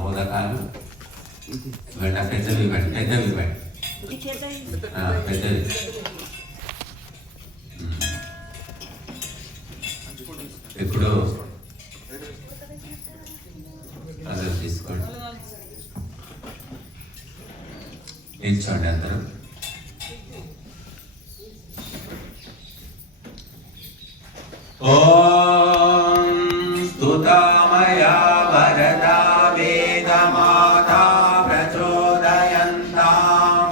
మోదకాలు పెద్దవి ఇవ్వండి, పెద్దవి ఇవ్వండి, పెద్దవి. ఇప్పుడు అదే తీసుకోండి, నిల్చోండి అందరూ. ఓం స్తుతామయా వరదా వేదమాతా ప్రచోదయంతాం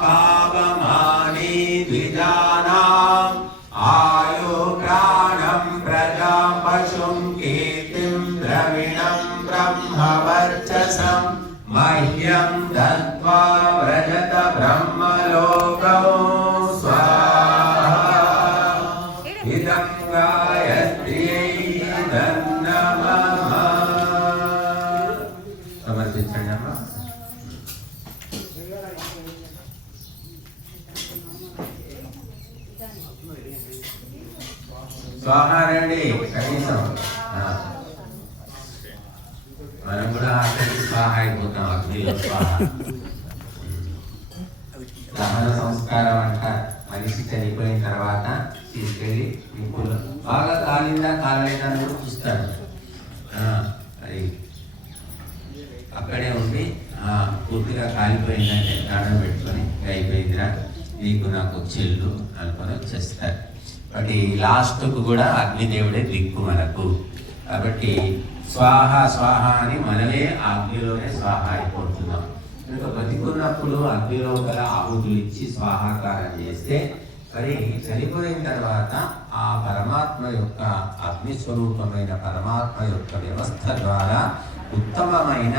పావమాని ద్విజానాం ఆయు ప్రాణం ప్రజాం పశుం కీర్తిం ద్రవిణం బ్రహ్మవర్చసం మహ్యం దత్వా వ్రజత బ్రహ్మలోకం స్వాహా. ఇదం గాయత్ర్యై నమః. సమర్పించండి అమ్మా. స్వాహా రండి కనీసం. మనం కూడా ఆఖరికి స్వాహ అయిపోతాం, అగ్నిలో స్వాహ. దహన సంస్కారం అంట, మనిషి చనిపోయిన తర్వాత తీసుకెళ్ళి నిప్పులు బాగా కాలిందా కాలేదా అని కూడా చూస్తాడు. అది అక్కడే ఉండి పూర్తిగా కాలిపోయిందంటే దండం పెట్టుకొని అయిపోయిందిరా నీకు నాకు చెల్లు అనుకొని వచ్చేస్తారు. కాబట్టి లాస్ట్కు కూడా అగ్నిదేవుడే దిక్కు మనకు. కాబట్టి స్వాహ స్వాహ అని మనమే అగ్నిలోనే స్వాహ అయిపోతున్నాం. కనుక బతికున్నప్పుడు అగ్నిలో గల ఆహుతులు ఇచ్చి స్వాహాకారం చేస్తే మరి చనిపోయిన తర్వాత ఆ పరమాత్మ యొక్క అగ్నిస్వరూపమైన పరమాత్మ యొక్క వ్యవస్థ ద్వారా ఉత్తమమైన